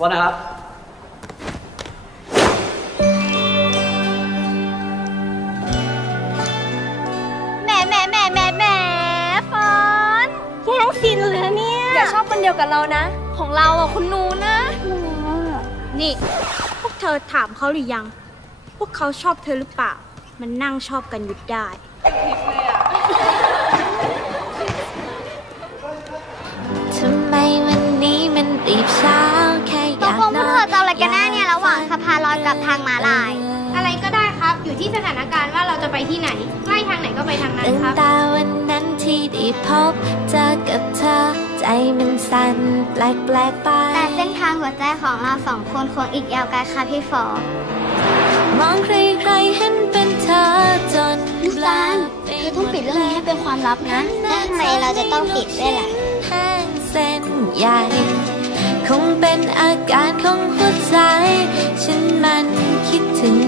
ว่านะครับแหมแหมแหมแหมแหมฟอนแย่งซีนเหลือเนี่ยอย่าชอบคนเดียวกับเรานะ ของเราอะคุณนูนะ นี่ พวกเธอถามเขาหรือยัง พวกเขาชอบเธอหรือเปล่า มันนั่งชอบกันหยุดได้ สะพานลอยกับทางม้าลาย อะไรก็ได้ครับ อยู่ที่สถานการณ์ว่าเราจะไปที่ไหนใกล้ทางไหนก็ไปทางนั้นตั้งครับแต่วันนั้นที่ได้พบเจอกับเธอ ใจมันสั่นแปลกแปลกๆไป แต่เส้นทางหัวใจของเราสองคนคงอีกยาวไกลค่ะพี่ฟอมองใครๆเห็นเป็นเธอจนลูกตาลเธอต้องปิดเรื่องนี้ให้เป็นความลับนะแล้วทำไมเราจะต้องปิดด้วยล่ะแห้งเส้นใหญ่ คงเป็นอาการของหัวใจ ฉันมันคิดถึง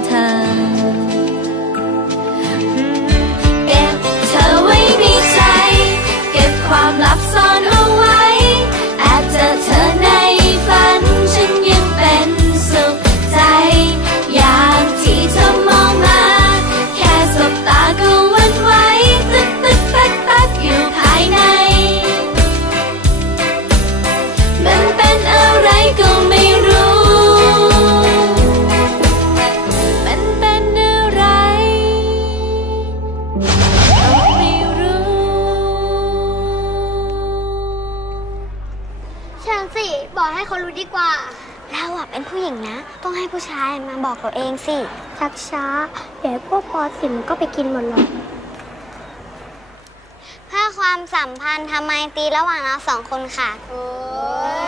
เชิญสิ บอกให้เขารู้ดีกว่า เราอะเป็นผู้หญิงนะ ต้องให้ผู้ชายมาบอกตัวเองสิ ชักช้าเดี๋ยวพวกปอสิมก็ไปกินหมดหรอกเพื่อความสัมพันธ์ทำไมตรีระหว่างเราสองคนค่ะโอ้ย